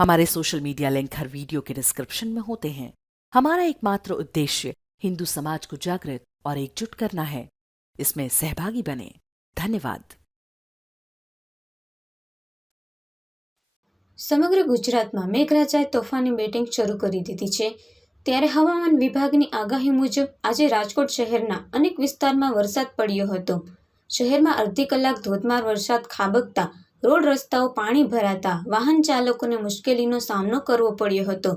हमारे social media link हर video के डिस्क्रिप्शन में होते हैं हमारा एकमात्र उद्देश्य हिंदू समाज को जागृत और एकजुट करना है इसमें सहभागी बने धन्यवाद સમગ્ર ગુજરાતમાં મેઘરાજાએ તોફાની બેટિંગ શરૂ કરી દીધી છે ત્યારે હવામાન વિભાગની આગાહી મુજબ આજે રાજકોટ શહેરના અનેક વિસ્તારમાં વરસાદ પડ્યો હતો શહેરમાં અડધી કલાક ધોધમાર વરસાદ ખાબકતા રોડ રસ્તાઓ પાણી ભરાતા વાહન ચાલકોને મુશ્કેલીનો સામનો કરવો પડ્યો હતો.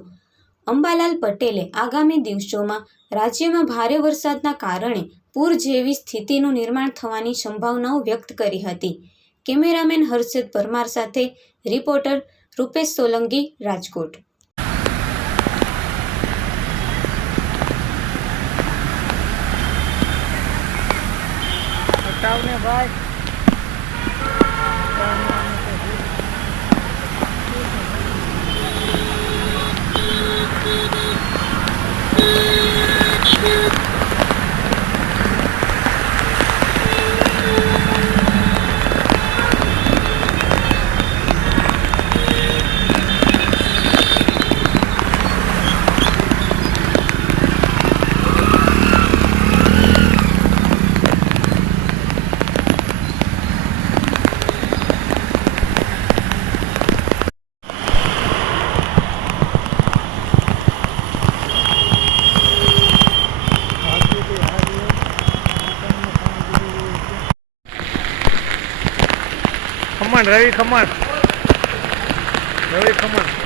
અંબાલાલ પટેલે આગામી દિવસોમાં રાજ્યમાં ભારે વરસાદના કારણે પૂર જેવી સ્થિતિનું નિર્માણ થવાની સંભાવનાઓ વ્યક્ત કરી હતી. કેમેરામેન હર્ષદ પરમાર સાથે રિપોર્ટર રૂપેશ સોલંકી, રાજકોટ. ભાઈ. ખમણ રવિ ખમણ. રવિ ખમણ.